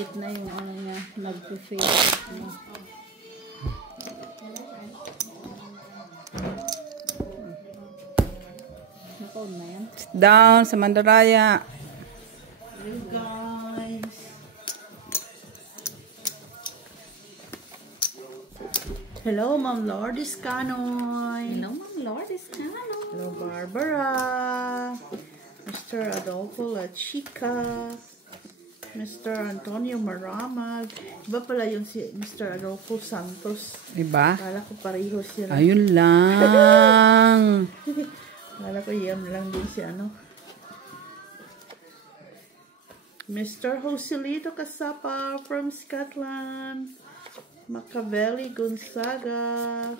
ulit na yung ano niya, nag-favorite mo. Nakaon na yan. Sit down sa Mandaraya. Hey guys. Hello, Ma'am Lourdes Canoy. Hello, Ma'am Lourdes Canoy. Hello, Barbara. Mr. Adolfo La Chica. Mr. Antonio Maramag. Iba pala yung si Mr. Adolfo Santos. Diba? Kala ko pareho sila. Ayun lang. Kala ko yan lang din si ano. Mr. Joselito Casapa from Scotland. Machiavelli Gonzaga.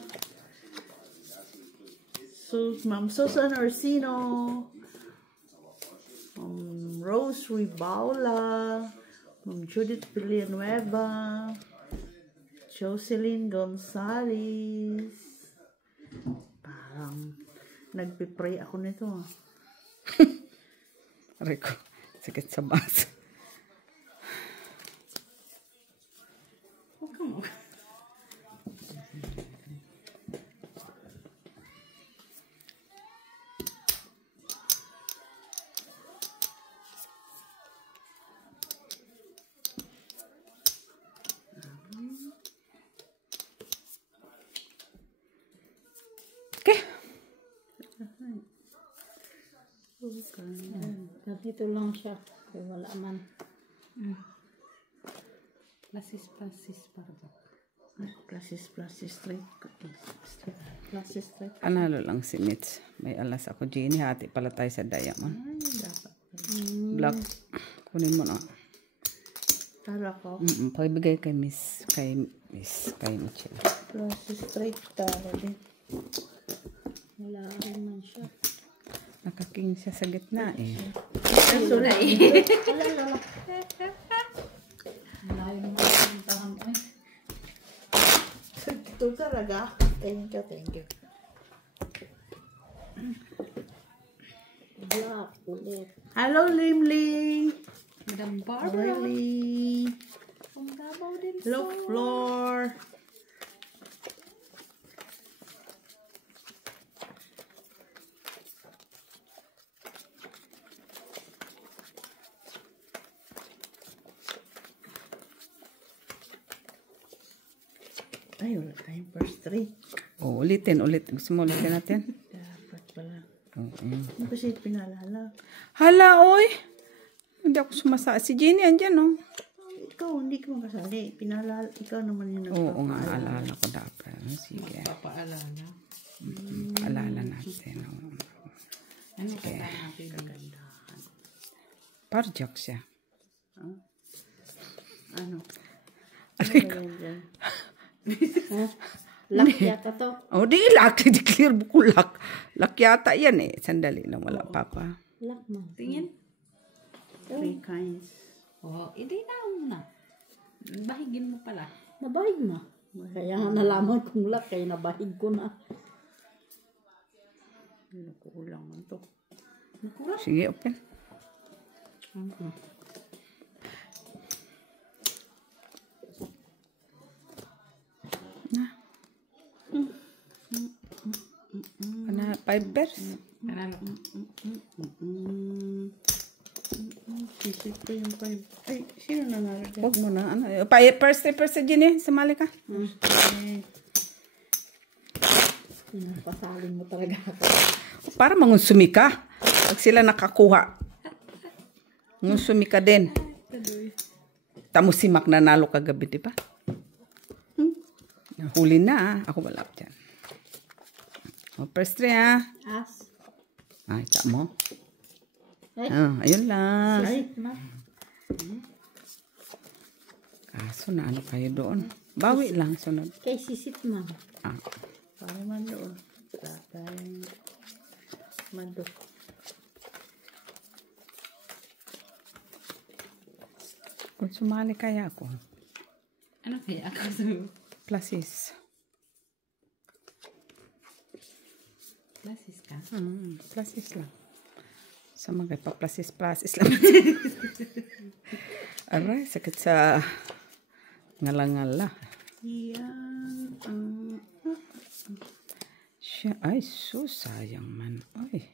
Ma'am Susan Orsino. Rose Ribaula. Judith Villanueva. Jocelyn Gonzalez. Parang nagpipray ako nito. Rico, sakit sa baso. Dito lang siya. Kaya wala man. Plasis para ba? Plasis straight. Plasis straight. Panalo lang si Mitch. May alas ako, Jenny. Hati pala tayo sa diamond. Ay, dapat. Black. Kunin mo na. Tara ko. Pagbigay kay Miss. Kay Michelle. Plasis straight tara din. Wala rin man siya. Nakaking siya sa gitna eh. Sorry. Malayo naman ang tahan ko eh. Ito talaga. Thank you. Black ulit. Hello, Limli. Madam Barbara. Riley. Ang gabaw din Hello, Floor. Ay, wala tayong first three. Oh, ulitin. Gusto mo ulitin natin? Dapat pala. Oo. Hindi kasi pinalala. Hala, oy! Hindi ako sumasa. Si Jenny, andyan, oh. Ikaw, hindi ka makasali. Pinalala. Ikaw naman yung Oo nga, alala ko dapat. Sige. Papaalala. Alala natin. Oh. Ano ka natin kagandahan? Parjak siya. Ano? Rico. Lock yata to. Oh, di lock. Di clear buko lock. Lock yata yan eh. Sandali lang, wala papa. Lock mo. Tingin. Three kinds. Oh, hindi na una. Bahigin mo pala. Nabahig mo. Kaya nga nalaman kong lock, kaya nabahig ko na. Nakulang man to. Sige, open. Na. Pana 5 pairs. Sisip ko yung 5. Ay, sino nanalo dyan? Huwag mo na. Ano? First sa Jenny. Sumali ka. Pasalin mo talaga ako. Para mangunsumi ka. Pag sila nakakuha. Mangunsumi ka din. Tamo si Mac nanalo kagabi, di ba? Huli na. Ako wala dyan. O, first three, ha? As. Ay, ta mo. Ay. Ayun lang. Ay, ma. Kaso na ano kayo doon? Bawi lang, sunod. Kay sisit ma. Para man doon. Tatay. Mado. Kung sumali kaya ako. Ano kaya ako? Plasis. Plasis ka? Plasis lang. Sa mga pa plasis lang. Aray, sakit sa ngala-ngala. Yan. Siya, ay, so sayang man. Ay.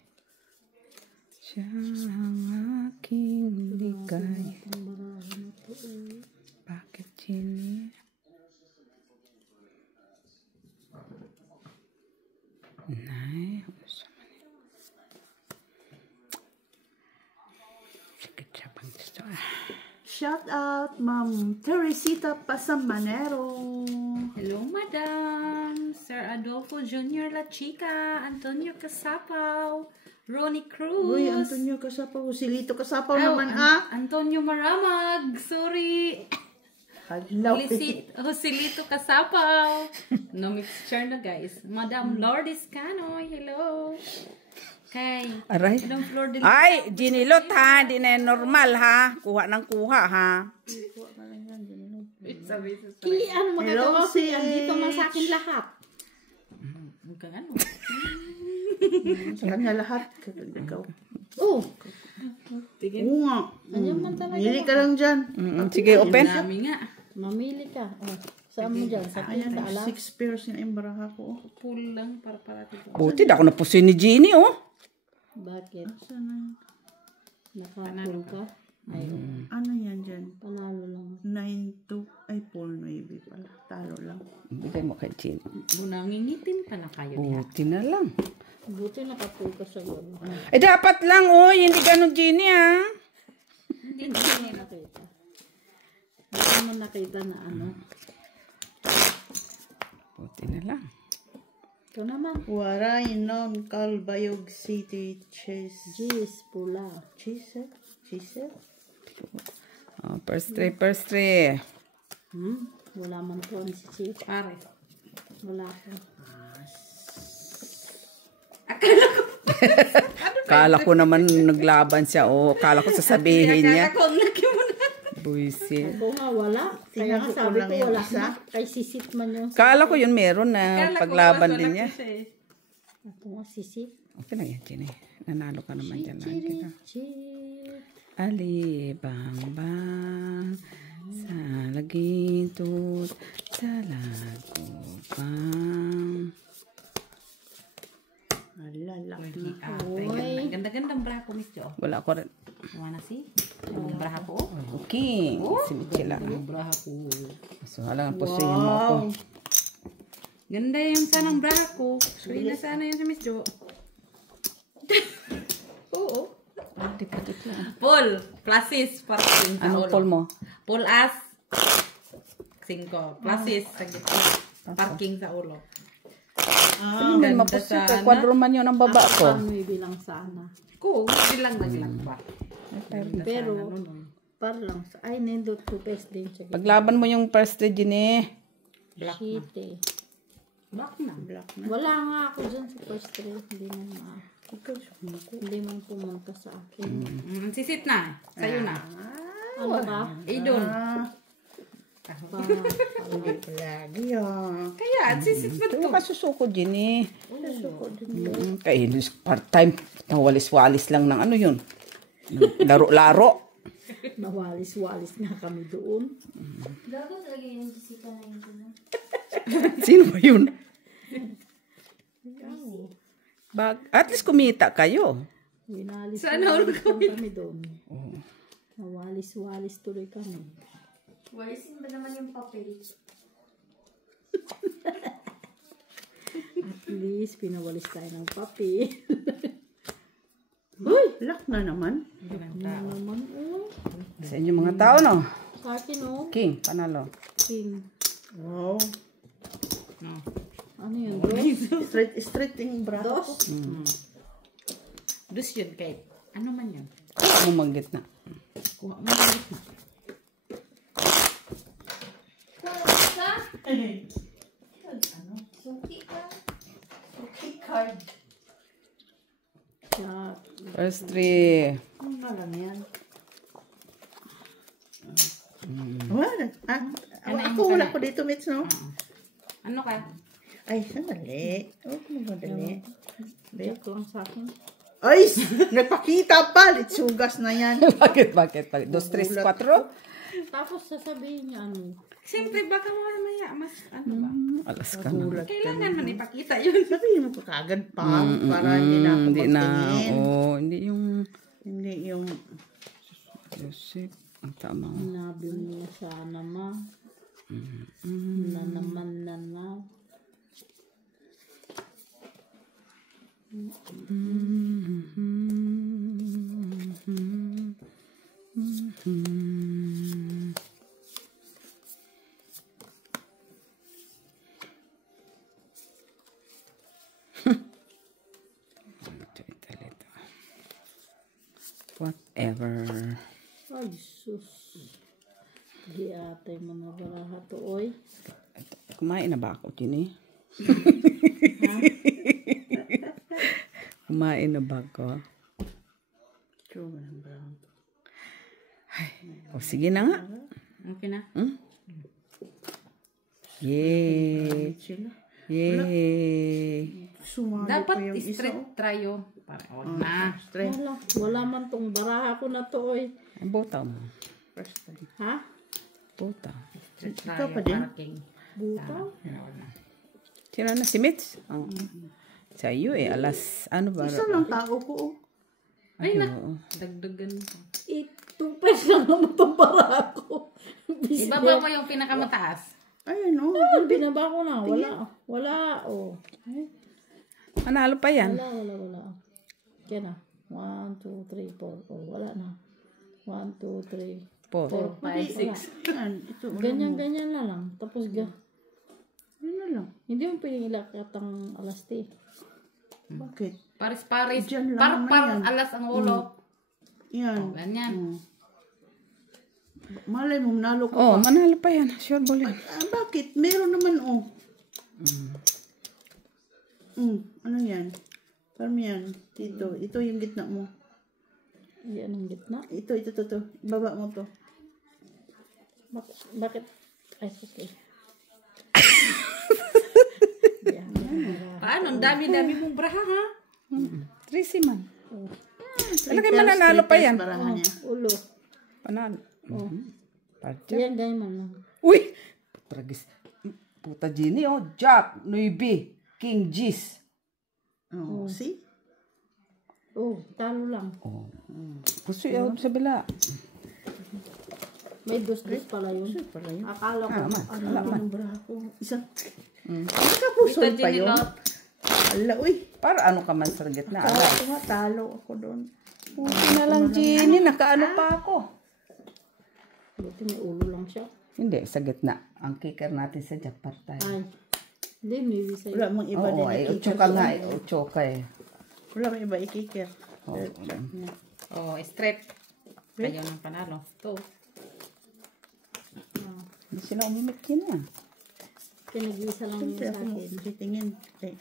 Siya ang aking ligay. Bakit, Jenny? Nay, sakit siya pang gusto. Shout out, Ma'am Teresita Pasamanero. Hello, Madam. Sir Adolfo Jr. La Chica, Antonio Casapaw, Ronnie Cruz. Uy, Antonio Kasapaw. Silito Kasapaw naman, Antonio Maramag. Sorry. Hello. Joselito Casapaw. No mixture na, guys. Madam Lourdes Canoy. Hello. Kay Aray. Madam Flor de Ay, Ginilot ha. Di na normal ha. Kuha ng kuha ha. ano magagawa ko yan? Dito man sa akin lahat. Huwag kang ano. Sa kanya lahat. Ikaw. Oh. Oo nga. Ano man talaga. Hili ka lang dyan. Sige, open. Dami nga. Mamili ka. Oh. Saan mo dyan? Sa Ayan, sa alam? 6 pairs yung imbaraha ko. Full lang para parati ko. Buti, da ako napusoy ni Jeannie, oh. Bakit? Sana. Nakapul ka? Ay, Ano yan dyan? panalo lang. 9-2. Ay, 4-9 pala. Talo lang. Bigay mo kay Jeannie. Bunangingitin pa na kayo. Buti na lang. Buti nakapul ka sa gano'n. Eh, dapat lang, oh. Hindi ganun, Jeannie, ha. Hindi mo nakita. Hindi mo nakita na ano. Buti na lang. Ito naman. Warainon, Calbayog City, Chase. Jeez, pula. Chase? Chase? Oh, first three. Wala man to si Chief. Pare. Wala ko. Kala ko naman naglaban siya. Oh, kala ko sasabihin niya. Kala ko ang laki mo na. Buisit. Ako nga wala. Kaya nga sabi ko wala na. Kay sisit man yung... Kala ko yun meron na paglaban din niya. Ako nga sisit. Okay lang yan, Jeannie. Nanalo ka naman dyan. Chit. Alibang bang sa lagitut sa lagupang. Lalaki. Ganda-gandang bra ko, Miss Jo. Wala ko rin. Wanna see? Yung bra ko? Okay. Si Michela. Yung bra ko. So, alam, pusuyin mo ako. Ganda yung sanang bra ko. Suwi na sana yun si Miss Jo. Oo. Tipatip lang. Paul, plasis, parking sa Anong ulo. call mo? Paul as 5, plasis sa gitna. Parking sa ulo. Ano din mapusoy? Kay kwadro man yun ang baba ko. Ano bilang sana? Ko, bilang ba? Pero, parang, ay, nindot to best din siya. Paglaban mo yung first three, Jeannie. Black na. Black na. Wala nga ako dyan sa first three. Hindi man pumunta sa akin. Sisit na. Sa'yo na. Ano ba? Idol. Lagi Kaya, sisit ba Ito yung kasusuko, Jeannie. Kaya part-time. Walis-walis lang ng ano yun. Laro-laro. Nawalis-walis nga kami doon. Gago talaga yung Jessica na yun. Sino ba yun? At least kumita kayo. Winalis-walis lang kami doon. Nawalis-walis tuloy kami. Walisin ba naman yung papel? At least, pinawalis tayo ng papel. Uy! Lock na naman. naman, oh. Sa inyo mga tao, no? Sa akin, oh. King, panalo. King. Wow. Ano yun, dos? Straight yung braso. Dos? Dos yun, Kate. Ano man yun? Ano manggit na? Kuha mo yung gitna. Suki ka? Suki card. Sa, First three. ano ba lang yan? Wala. Ako wala ko dito, Mitch, no? Ano ka? Ay, sandali. Huwag mo madali. Check lang sa akin. Ay! Nagpakita pa! Litsugas na yan. Bakit? 2, 3, 4? Tapos sasabihin niya ano. Siyempre, baka mamaya, mas ano ba? Alas ka na. Magulat ka Kailangan na. man ipakita yun. Sabihin mo pa kagad pa para hindi na ako Hindi na, magtingin. hindi yung, Hindi yung Joseph, ang tama. Sinabi mo na sana ma. Na naman. Whatever. Ay, sus. Di atay mo na baraha to, oy. Kumain na ba ako, Ginny? Kumain na ba ako? True ng brown. O, sige na nga. Okay na? Yay! Sila. Yay! Sumali Dapat pa yung isa. straight tryo. Para wag na. Straight. Wala man tong baraha ko na to, oy. Ang bota mo. First time. Ha? Bota. Ikaw pa din. Buta? Sino na? Si Mitch? Oh. Sa iyo alas, ano ba? Isa lang tao ko. Ay, na. Dagdagan ko. 2 pesos lang naman tong baraha ko. Ibaba mo yung pinakamataas. Ayun o. Binaba ko na. Wala. Oh. Manalo pa yan. Wala. Kaya na. 1, 2, 3, 4. Oh, wala na. 1, 2, 3, 4. 4, 5, 6. Yan. Ito. Ganyan na lang. Tapos Yun na lang. hindi mo pinilakot ang alasti. Bakit? Paris-paris. Diyan lang Par naman yan. alas ang ulo. Yan. Oh, ganyan. Malay mo, manalo ka Oh, pa. manalo pa yan. Sure ball yan. Bakit? Meron naman ano yan? Parang yan. Dito. Ito yung gitna mo. Yan ang gitna. Ito. Baba mo to. Bakit? Ay, okay. Paano? Ang dami-dami mong braha, ha? Tracy man. Talaga mananalo pa yan. Barahan niya. Ulo. Panalo. Padya. Yan, ganyan man lang. Uy! Tragis. Puta Ginny, oh. Jack, 9, King G's. Oh, see? Oh, talo lang. Oh. Gusto yun sa bila. May dos-dos pala yun. Pala yun. Akala ko, Wala man. Ang baraha ko. Isa. Nakapuson pa yun. Ala, uy. Para ano ka man sa gitna. Talo Ala. ko nga, talo ako doon. Puti na lang, Ginny. Nakaano pa ako. buti may ulo lang siya. Hindi, sa gitna. Ang kicker natin sa Japan tayo. Ay, hindi, maybe sa'yo. Wala mong iba din. Oo, ay, utso ka nga. Utso ka eh. Wala mong iba ikiker. Oh, straight. Kayo ng panalo. Ito. Hindi sila umimik yun ah. Pinag-iisa lang yun Siyempre sa ako mo akin. titingin. Ay,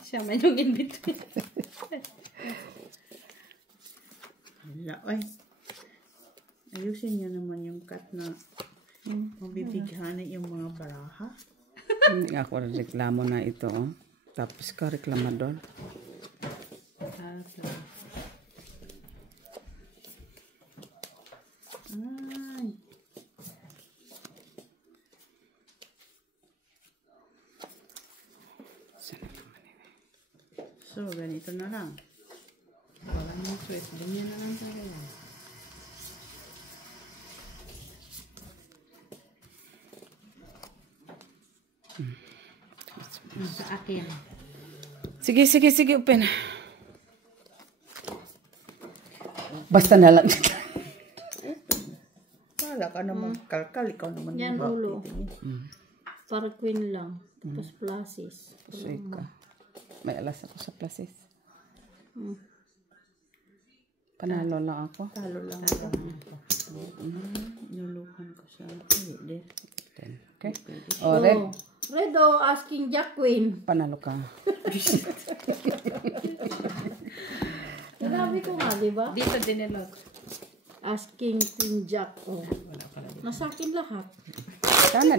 Siya man yung in between. wala, ay. Ayusin niyo naman yung cut na mabibighani yung mga baraha. Hindi nga ako reklamo na ito. Oh. Tapos ka reklamador. Ay. So, ganito na lang. Walang yung twist. Ganyan na lang tayo. Sa akin. Sige, open. Basta na lang. Wala ka naman kalkal. Ikaw naman Yan, yung ulo. titingin. Para queen lang. Tapos pluses. Suy ka. May alas ako sa places. Panalo lang ako. Talo lang ako. Nuluhan ko sa hindi. Okay. Oh, red. Redo asking Jack Queen. Panalo ka. Sinabi ko nga, di ba? Dito dinelog. Asking Queen Jack. Oh. Nasa akin lahat. Sana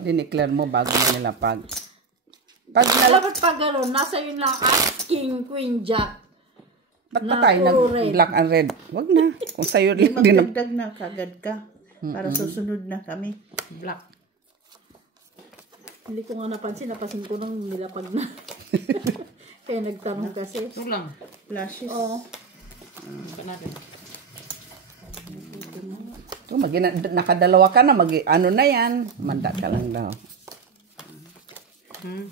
dineclare mo bago mo nila pag Dapat pag gano'n, nasa yun lang asking Queen Jack. Ba't pa tayo puro red. black and red? Wag na. Kung sa'yo Di din na. magdagdag na kagad ka. Para susunod na kami. Black. Hindi ko nga napansin ko nang nilapag na. Kaya nagtanong kasi. Ito lang. Flashes. Oo. Ito natin. So, nakadalawa ka na, ano na yan. Manda ka lang daw.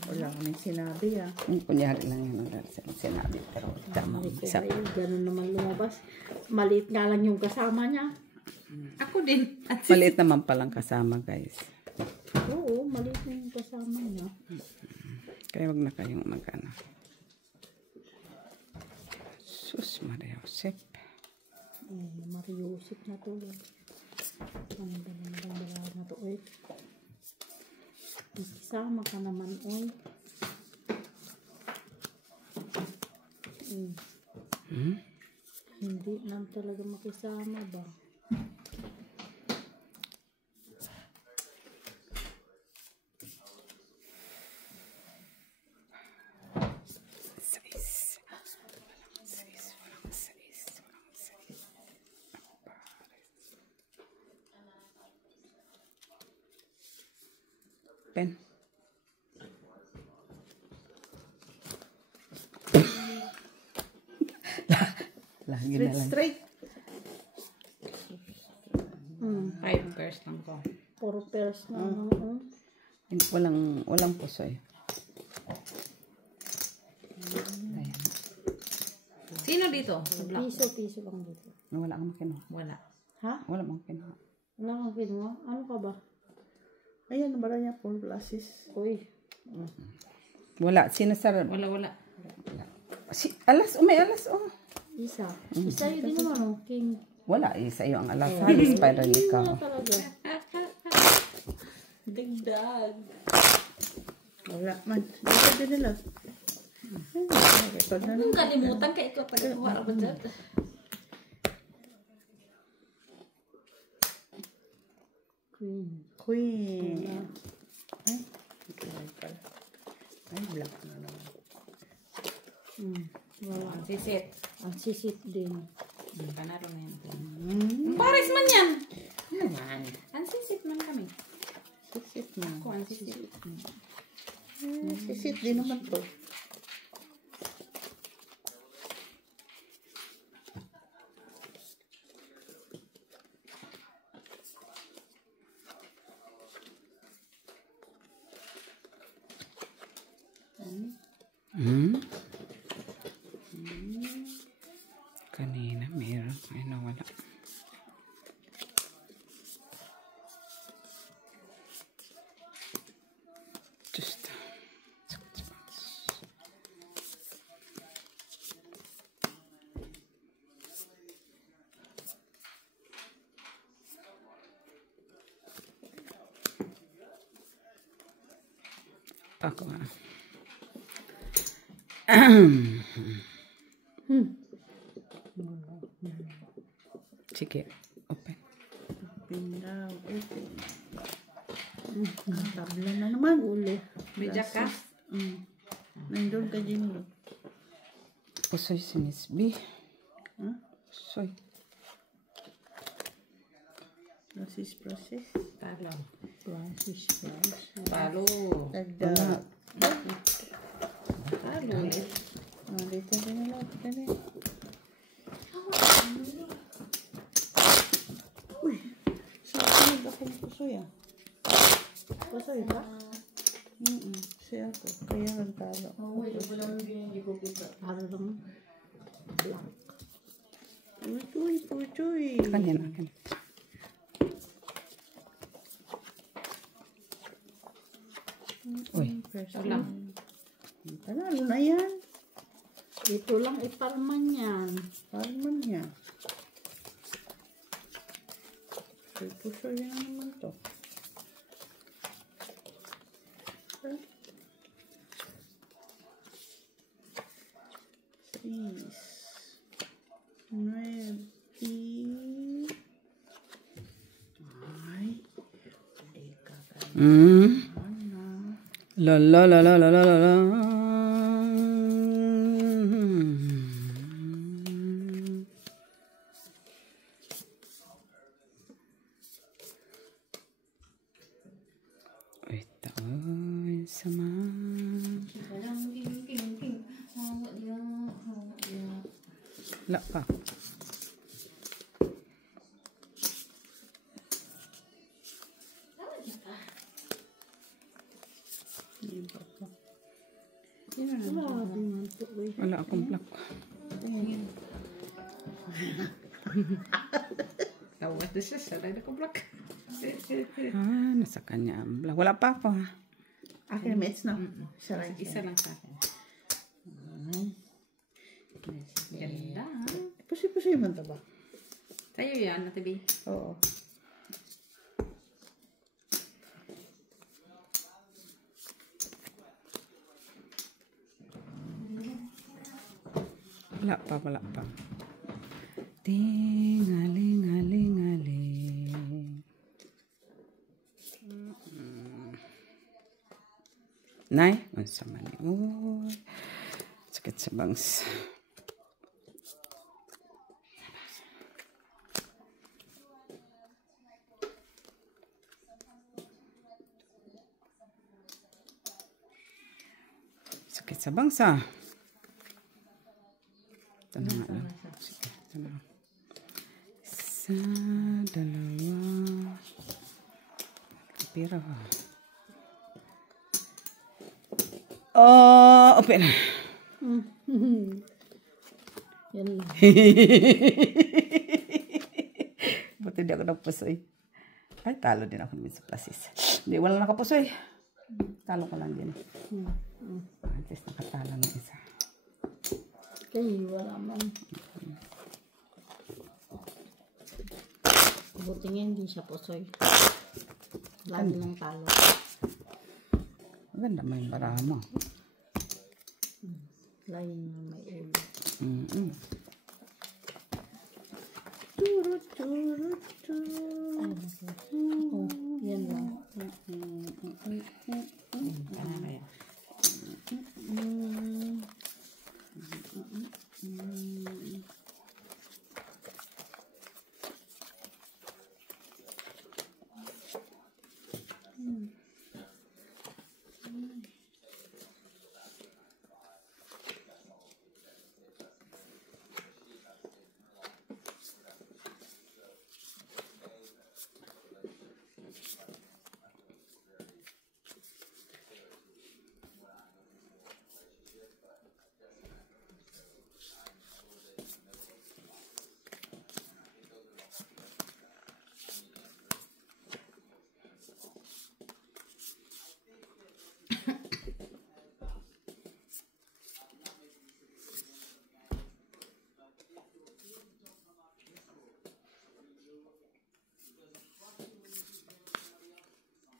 Wala kaming sinabi Kunyari lang yun. Sinabi. Pero tama. Isa. Ganun naman lumabas. Maliit nga lang yung kasama niya. Ako din. At Maliit naman palang kasama, guys. Oo, maliit na yung kasama niya. Kaya wag na kayong mag-ano. Sus, Maria Josep. Mariusip na to. Ang dalang na to. Oy. Isama ka naman, oy. Hindi lang talaga makisama ba? Pen. Lagi na lang. Straight. 5 pairs lang ko. Puro pairs na. Walang pusoy. Sino dito? Sa black? Piso lang dito. Wala kang makinuha. Wala. Ha? Wala mong kinuha. Wala kang kinuha? Ano ka ba? Ayan, nabara niya 4 flashes. Uy. Wala. Sino sa... Wala. May alas, oh. Isa. Isa yun din naman, oh. King. Wala. Sa iyo ang alas. Halos para ikaw. Wala talaga. Dagdag. Wala man. Dito din nila. Ito na lang. Kung kalimutan ka, ikaw pagkakuha ako dyan. Queen. Ay, pala. Ay, black na naman. Wala. Ang sisit. Ang sisit din. Panaro na yan. Pares man yan. Naman. Ang sisit man kami. Sisit na. Ako ang sisit. Sisit din naman to. Kanina meron. Ay, nawala. Just... Ako ah. Sige, open. Pindaw. Open. Tabla na naman. Ulo. May jack ka? Nandun ka, Jimmy. Pusoy si Miss B. Huh? Pusoy. Process. Talo. Francis. Talo. Dagdag. Talo. Dito din nila. Uy. Saan akong pusoy ah? Pasoy ba? Siya ako. Kaya lang talo. Para lang. Black. Puchoy. Kanyan akin. Uy. Wala. Panalo na yan. Ito lang iparman yan. Parman niya. Puchoy na naman to. Please. Ready. Ay. La la la la la la la la. Wala pa. Grabe man to, uy. Wala akong plak. Tawad na siya. Siya na kublak. Nasa kanya ang plak. Wala pa ako ha. Akin mates na. Isa lang. Isa lang sa akin. Ganda. Pusi-pusi man ba? Sa'yo yan, Ate B. Oo. Wala pa, wala pa. Tingaling-aling-aling. Nay, unsa man ni? Uy, sakit sa bangs. Sakit sa bangs ah. Ito na nga lang. Sige, ito na. Isa, dalawa. Pira ba? Oh, open. Yan lang. Buti di ako nagpusoy. Ay, talo din ako sa plasis. Hindi, wala nakapusoy. Talo ko lang din. At least nakatalo ng isa. Okay, wala man. Buti nga hindi siya pusoy. Lagi ng talo. Maganda mo yung baraha mo. Lagi na may ulo. Oh, yan lang. Kana kaya.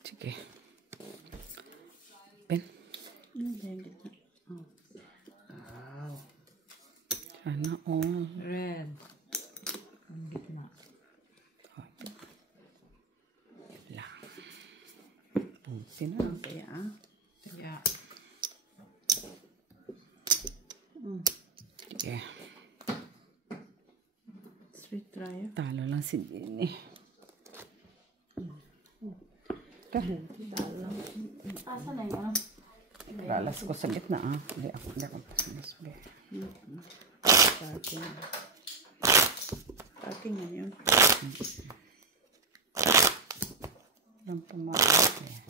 Sige. Pen. Sana all. Red. Ang gitna. Lang. Buti na. Kaya Kaya. sige. Street trial. Talo lang si Jenny. Asa na yun? Lalas ko sa gitna ah. Hindi ako sige. Parking na yun. Lang pumakit eh.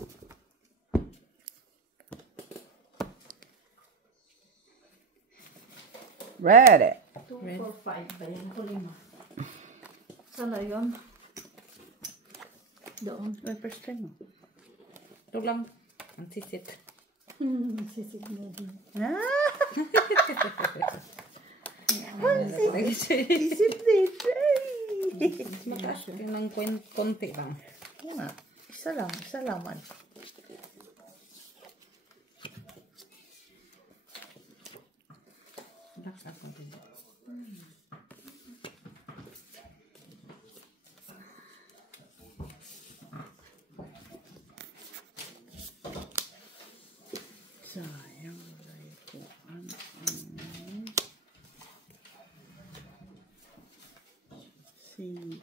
Ready. 2, 4, 5 ba yan? Huli mo. Saan na yun? Doon. May first time mo. Ito lang. Ang sisit. Sisig na din. Isip dito. Mataas ka ng konti lang. Oo nga. Isa lang man. Laksa ko din. Sayang. Sige.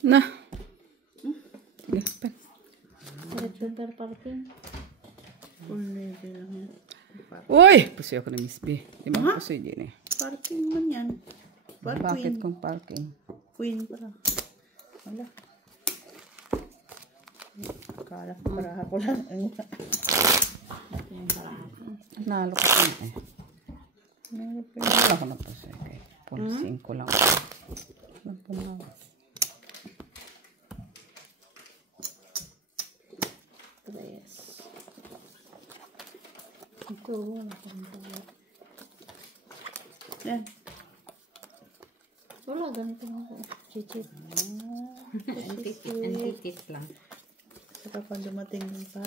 Na. Sige, pen. Paper parking. Pwede lang yan. Uy! Pusoy ako na Miss B. Di ba pusoy din eh. Parking man yan. Bakit kung parking? Queen pala. Wala. Akala ko para ako lang. Nalo ko pa eh. Wala ko na pusoy. Pulsing ko lang. Walang pumawas. Tres. Ito, wala kang tawag. Yan. Wala, ganito ako. Chichit. Antitit lang. Saka pa dumating yung pa.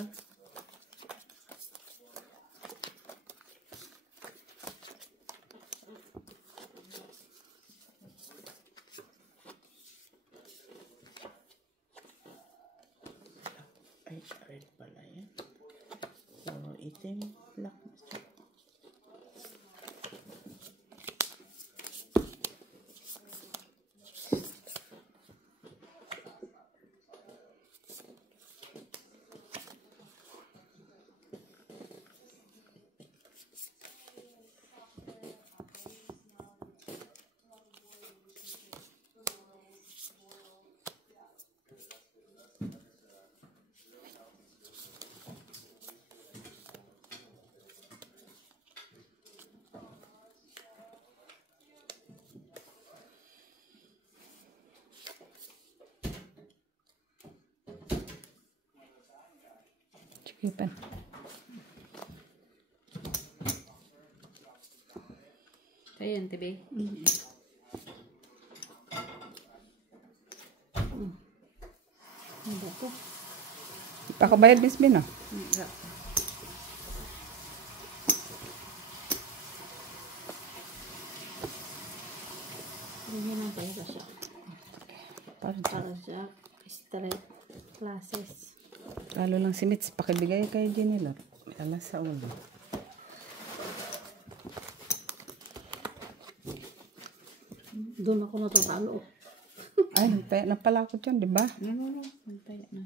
Ay, red pala yan. Puro itim. Black. Sige, pen. Ayun, tibi. Ano ba ito? Ipakabayad Miss B na. Ganyan ang pera siya. Para Para siya straight classes. lalo lang si Mitz. Pakibigay kay Jenny Lord. Alas sa ulo. Doon ako natatalo. Ay, nagtaya na pala ako dyan, di ba? No. Antaya na.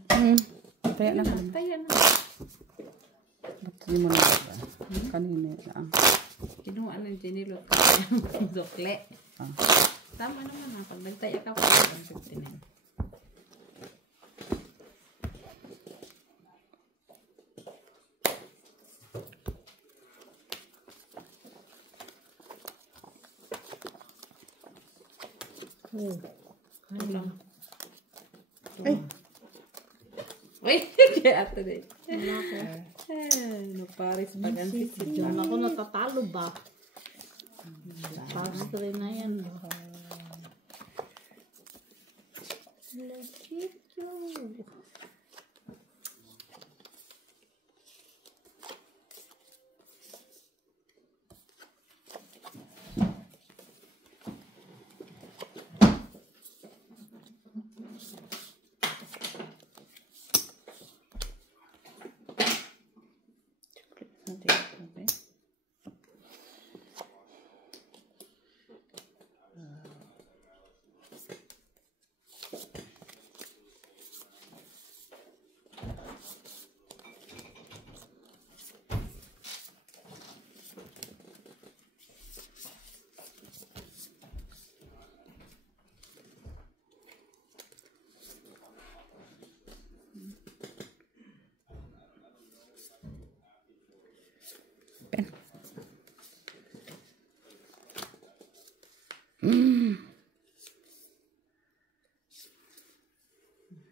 Nagtaya na ka. Antaya na. Ba't di mo na ba? Kanina lang. Kinuha ng Jenilo. Sukle. Ah. Tama naman na. Pag nagtaya ka, 59. Oh. Ano lang. Ay! Uy! Kaya ato din. Wala ko. No Paris paganti si Doon ako natatalo ba? Pass rin na yan. Legit yun.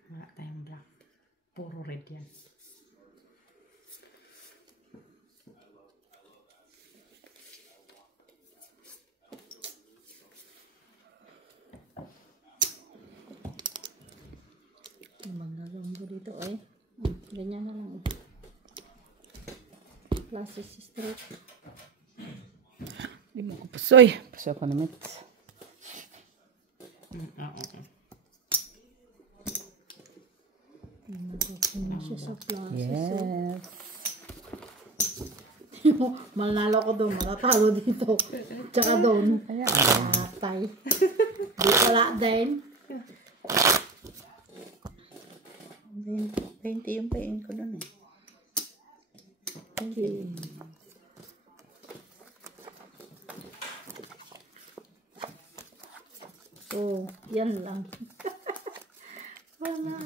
Wala tayong black. Puro red yan. Maglalong ko dito ay. Ganyan na lang. Classes straight. Di mo ko pusoy. Pusoy ako na Mitz. Oo. Ano siya sa classes. Yes. Manalo ko doon. Matatalo dito. Tsaka doon. Ayan. Atay. Di wala din. 20 yung pain ko doon eh. Okay. So, yan lang. Wala.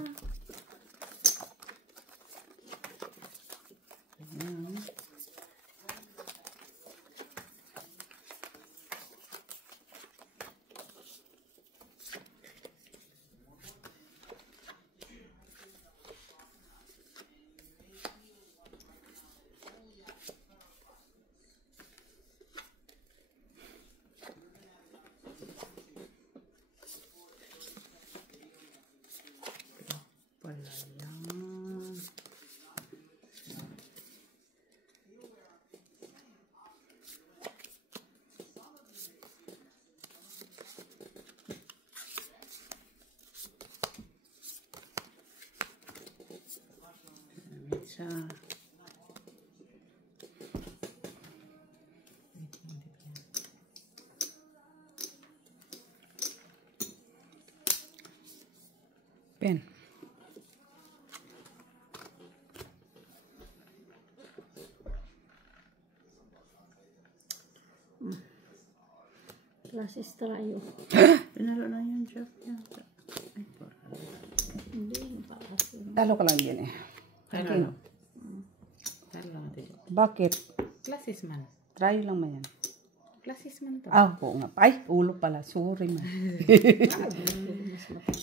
Pala yan. Damit siya. Pen. Classes tayo. Pinalo na yung job niya. Ay, Hindi, paras yun. talo ka lang din eh. Talo. Talo lang ito. Bakit? Classes man. Try lang man yan. Classes man to. Ah, oo nga. Ay, ulo pala. Sorry man.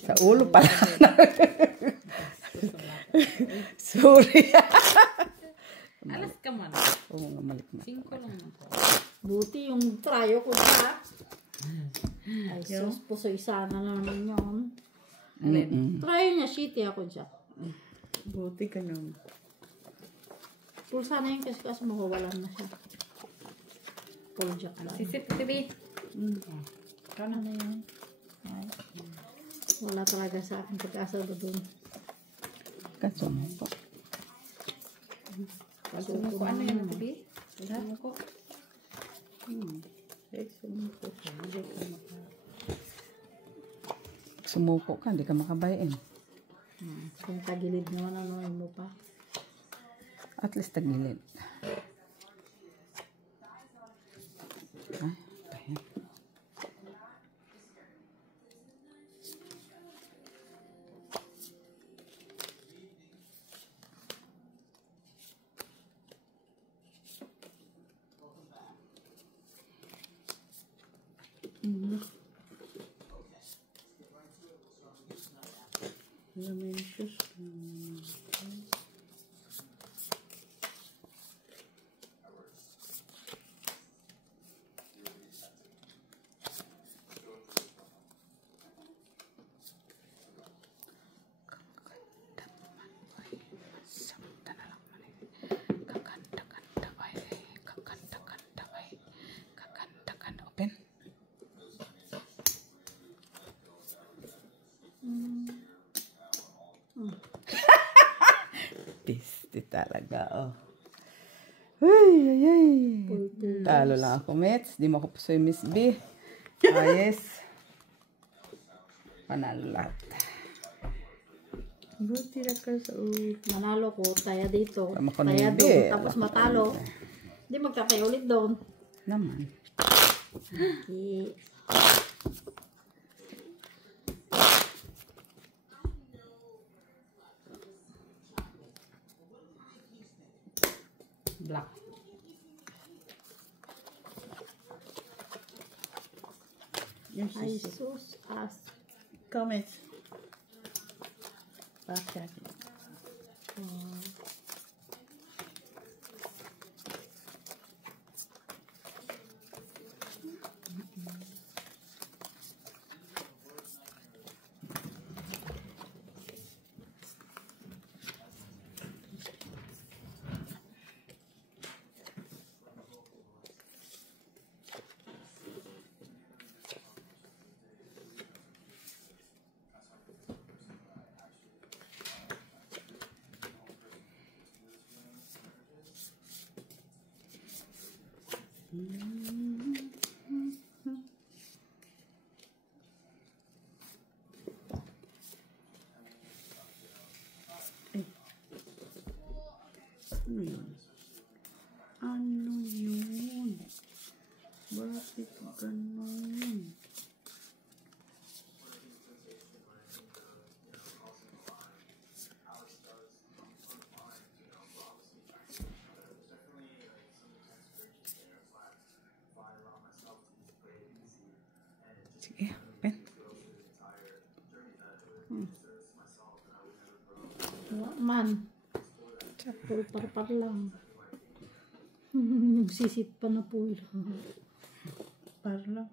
Sa ulo pala. Sorry. Alas ka man. Oo nga, malik na. 5 lang man to. Buti yung tryo ko sa. Ay, sus, pusoy sana naman yun. Tryo niya, shitty ako dyan. Buti ka naman. Full sana yung kasi mawawalan na siya. Full jack lang. Sisip, tibi. Ano na yun? Ay. Wala talaga sa akin pag-asa doon. Kaso mo po. Sumuko, ano yan, tibi? Sumuko. Sumuko ka, hindi ka makabayin. Kung tagilid naman, ano mo pa. At least tagilid. Ay, pahin. Open. Pisti talaga, oh. Ay, ay, ay. Talo lang ako, Mets. Di mo ako pusoy, Miss B. Ayes. Panalo lahat. Buti na ka sa Manalo ko, taya dito. Tama ko Taya na doon, hindi. tapos matalo. Hindi magkakay ulit doon. naman. Okay. Black. Ay, sus, as. Comments. Bakit? ganun. Sige, pen. Wala man. Pulparpar lang. Sisit pa na po lang. Parlo.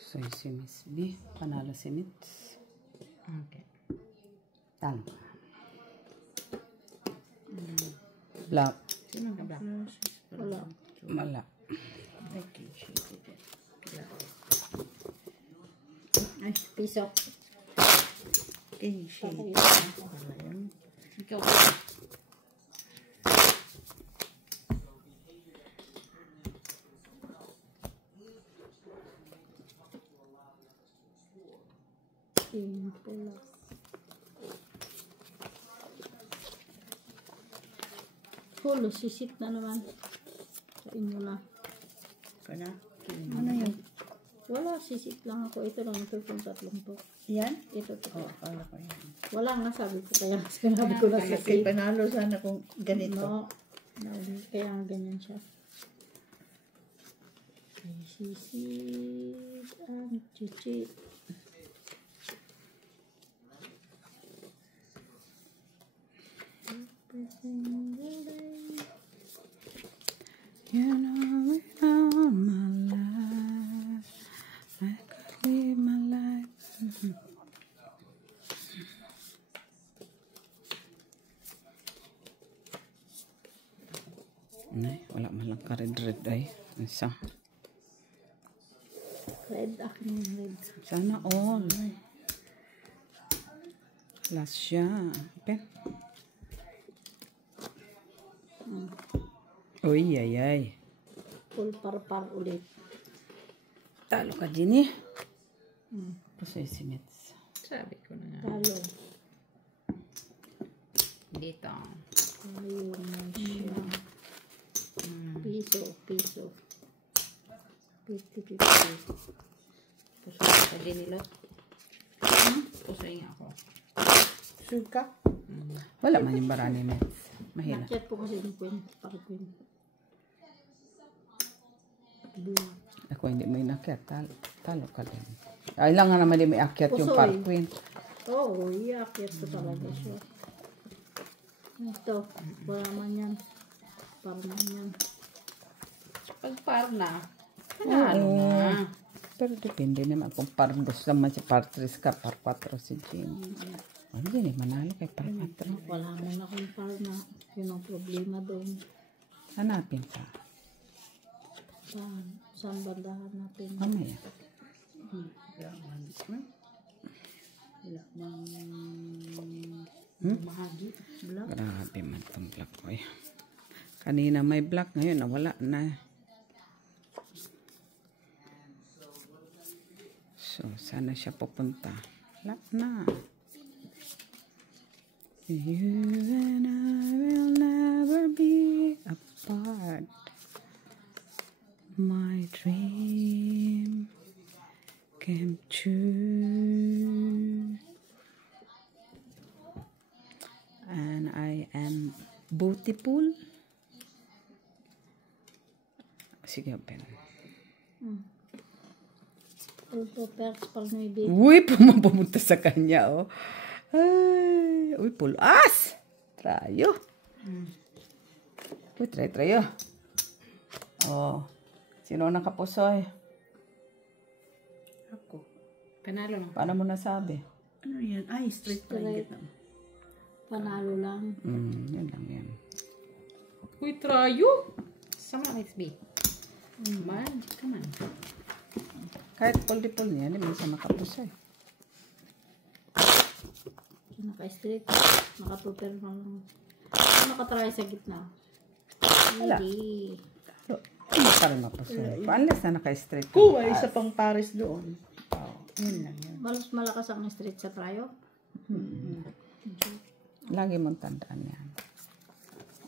So, si Miss B. Panalo si Mitz. Okay. Talo. Black. Sino ka ba? Wala. Mala. Ay, piso. Ikaw. Simple. Hulo, sisit na naman. Sa inyo na. Kana? Ano yun? Wala, sisit lang ako. Ito lang, ito yung tatlong to. Yan? Ito to. Oo, kala ko yan. Wala nga, sabi ko. Kaya sinabi ko na Kay sisit. panalo sana kung ganito. No. Kaya nga ganyan siya. Ay, sisit ang chichi. You know it all my life. I could live my life. Nay, wala man lang ka-red ay. Isa. Red, akin yung red. Sana all. Last siya. Pen. Uy, ay, ay. Pulparpar ulit. Talo ka din eh. Pasoy si Mitz. Sabi ko na nga. Talo. Dito. Ayun na siya. Piso, piso. 50-50. Pusoy ka din nila. Pusoy nga ako. Suka? Wala man yung bara ni Mitz. Mahina. Nakyat po kasi yung queen. Paki-queen. Black. Ako hindi mo inakyat. Talo ka din. Ay lang nga naman di may akyat yung Pusoy. parquin. Oo, iakyat ko talaga siya. Ito, wala man yan. Para man yan. Pag par na, panalo na. Pero depende naman kung par 2 naman si par 3 ka, par 4 si Jim. Hindi manalo kay par 4. Wala man akong par na. Yun ang problema doon. Hanapin ka. Saan bandahan natin? Mamaya. Mahagi. Black. Grabe man itong black ko eh. Kanina may black, ngayon nawala na. So, sana siya pupunta. Wala na. You and I will never be apart. My dream came true. And I am beautiful. Sige, pen. Ito, pers pal may baby. Uy, pumunta sa kanya, oh. Ay, uy, pulas. Trayo. Uy, trayo. Oh. Sino nakapusoy? Ako. Panalo lang. Paano mo nasabi? Ano yan? Ay, straight Straight. Panalo lang. Yan lang yan. Uy, trayo! Sama na, B. Man, come on. Kahit pull-di-pull niya, hindi mo siya makapusoy. Naka-straight. Naka-tutor na lang. Nakatry sa gitna. Wala. Hindi. Hindi pa rin mapusoy. Unless na naka-straight. Kuha, isa pang pares doon. Yun lang yan. Malos malakas ang straight sa tryo. Lagi mong tandaan yan.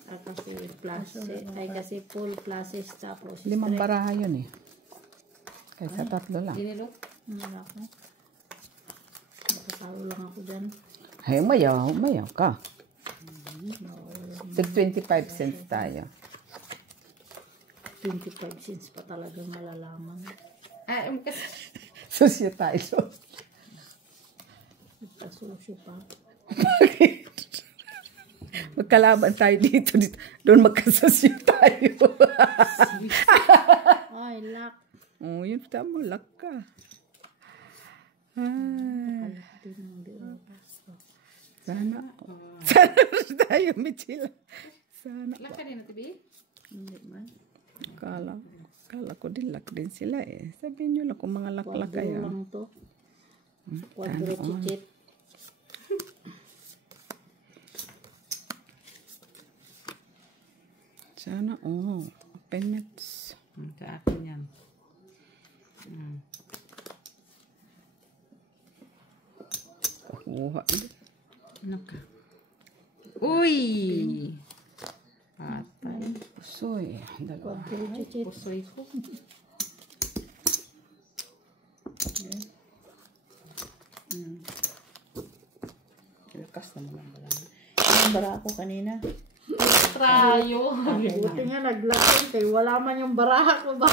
Kasi kasi full classes tapos 5 baraha yun eh. Kaysa 3 lang. Dinilok. wala ko. Nakatalo lang ako dyan. Ay, umayaw ka. Tig 25 cents tayo. 25 cents pa talagang malalaman. Kasi Susyo tayo. Nagkasusyo pa. Magkalaban tayo dito. Doon magkasusyo tayo. Ay, lock. Oh, yun tama. Lak ka. Ay. Sana. Sana tayo, Michila. Sana. lak ka din na, Tibi? Hindi man. Kala ko din lak din sila eh. Sabihin nyo lang kung mga lak-lak Quadro kayo. lang to. Quadro chichit. Sana, penets. Sa akin yan. Kuha. Ano ka? Uy! Patay. Pusoy. Dalawa. Quadro chichit. Pusoy ko. Lakas naman ang bala. Ang bara ako kanina. Trayo. Buti nga naglakin kay wala man yung baraha ko ba?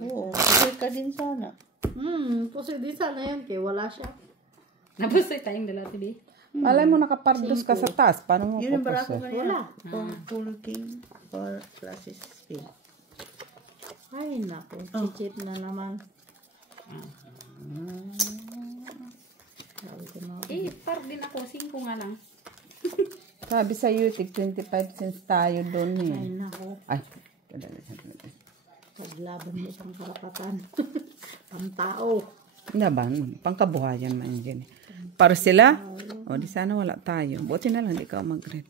Oo, pusoy ka din sana. Puso din sana yun kay wala siya. Napusoy tayong dalawa, Tibi. Malay mo nakapardos ka sa taas. Paano mo Yun yung bara ko pupusoy? kanina. Wala. Or full king or classes spade. Ay nako, chichit na naman. Sabi ko na, Par din ako. 5 nga lang. Sabi sa iyo, tig 25 cents tayo doon eh. ay nako, Ay, kadali. paglaban mo pang karapatan. Pang-tao. Laban, pangkabuhayan man dyan. Para sila, di sana wala tayo. Buti na lang, di ka mag-red.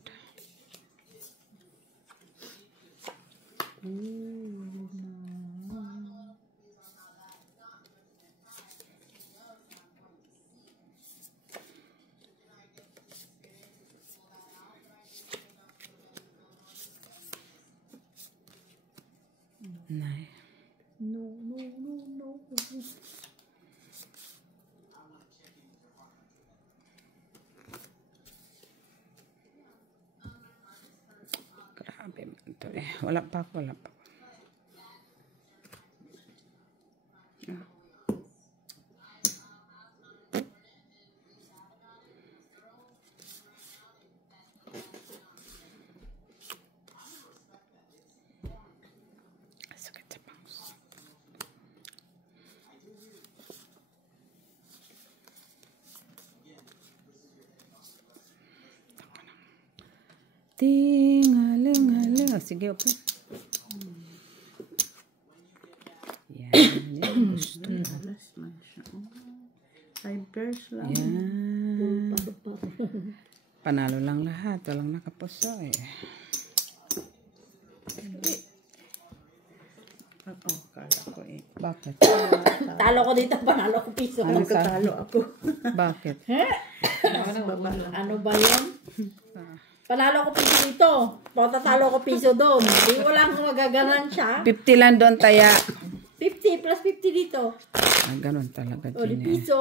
Nay. No. Grabe man ito eh. Wala pa. Sakit sa bangs. Tingaling-aling. Sige, okay. Yan. Gusto. Alas man siya. 5 pairs lang. Yan. Panalo lang lahat. Walang nakapuso eh. Kala ko eh. Bakit? Talo ko dito, panalo ko piso. Magkatalo ako. Bakit? Ano ba yun? Panalo ko piso dito. Patatalo ko piso doon. Di wala akong magaganan siya. 50 lang doon, taya. 50 plus 50 dito. Ganun talaga, O di Gina. piso.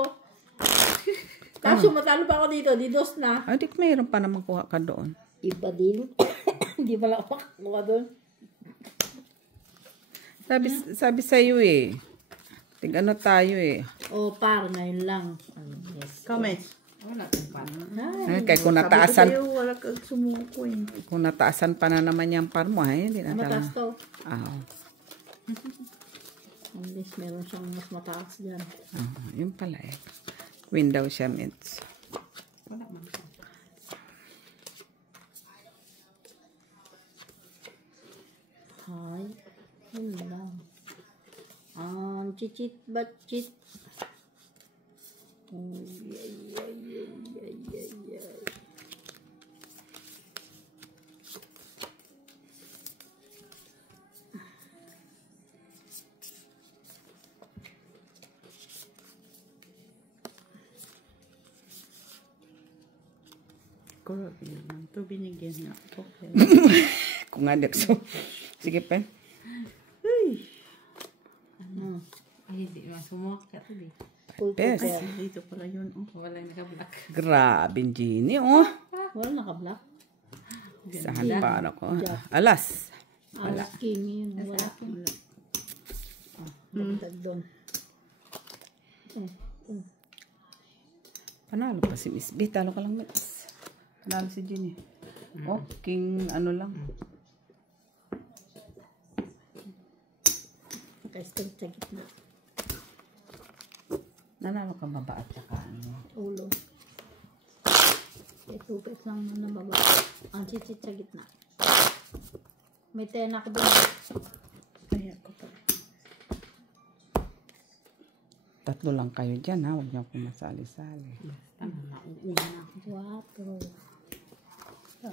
Kaso matalo pa ako dito. Di dos na. Di mayroon pa naman kuha ka doon. Iba din. Hindi pala ako makakuha doon. Sabi sa iyo eh. Tig-ano tayo eh. O par, ngayon lang. Yes. Comments. Wala kang pan. Kaya kung Sabi ko nataasan, sa'yo, wala kang sumuko eh. kung nataasan pa na naman yung par mo, hindi na Mataas talaga. to. At least meron siyang mas mataas dyan. Yun pala eh. Window siya, Mitz. Wala man siya. Hi. Yun lang. Chichit bachit. Grabe naman. Ito binigyan niya. Okay. Kung nga, Dexo. Sige, Pen. Ay! Ay, hindi naman sumuha ka ito eh. Full Best. cover. Dito pala yun. Oh. Walang naka-black. Grabe, Genie, oh. Wala naka-black. Sahan pa ako. Alas. Wala. King yun. Wala. Dagdag doon. Panalo pa si Miss B. Talo ka lang, Miss. Panalo si Genie. Oh, king ano lang. Straight sa gitna. Nanalo ka baba at saka ano. Ulo. Tupit lang na baba. Ang chichit sa gitna. May tenak doon. Kaya ko pa. Tatlo lang kayo dyan, ha? Huwag niyo akong masali-sali. Tama, nauuna na ako. 4.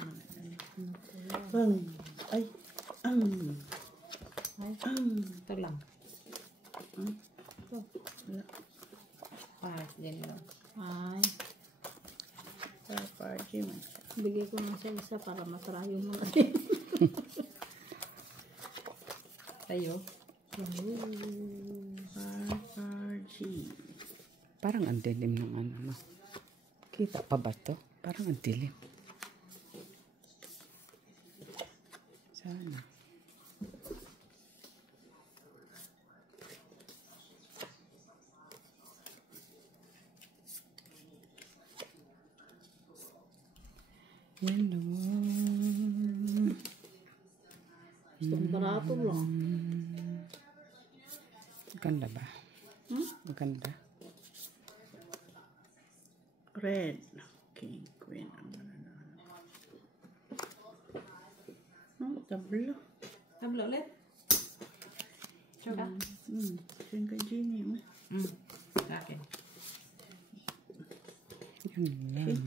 Ay. Ito lang. Paras din lang. Ay. Party man. Bigay ko na sa isa para matrayo mo natin. Tayo. Party. Parang ang dilim ng ano, no? Kita pa ba to? Parang ang dilim. Sana. Hello. Itong barato lang. Maganda ba? Maganda. Red. King, queen. Ang mananalo. Oh, tablo. Tablo ulit. Choka. Queen kay Genie. Oh. Akin. Yun lang.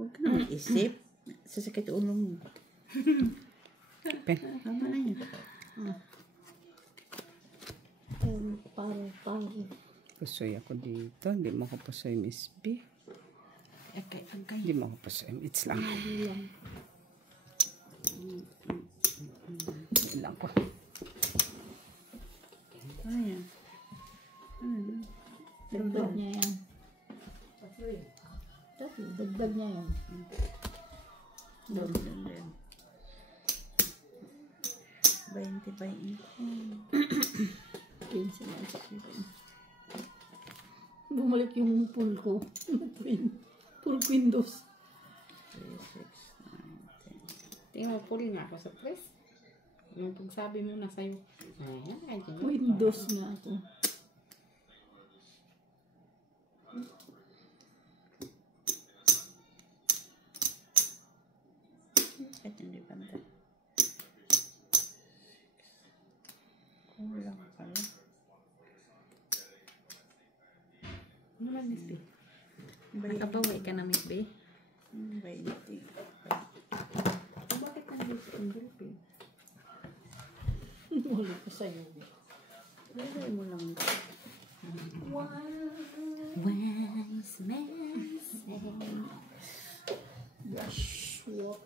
Huwag ka na mag-isip. Sasakit ulo mo. Pen. Tama na yun. Paro. Pusoy ako dito. Hindi mo ako pusoy, Miss B. Agay. Hindi mo ako pusoy. It's lang. Ilang ko. Ayan. Dagdag niya yan. Dagdag niya yan. Doon. 20 by 15 yan sa akin. Bumalik yung pool ko. Pool windows. 3, 6, 9, 10. Tingnan mo, puli nga ako sa press. Yung pagsabi mo na sa'yo. Ayan, Windows nga ako. Kahit hindi pantay. Kulang pala. Ano naman, Miss B? By Nakabawi ka na, Miss B? 20. Bakit nandito ang group eh? Wala ko sa'yo. Lagay mo lang. Wise man say. Gosh, what?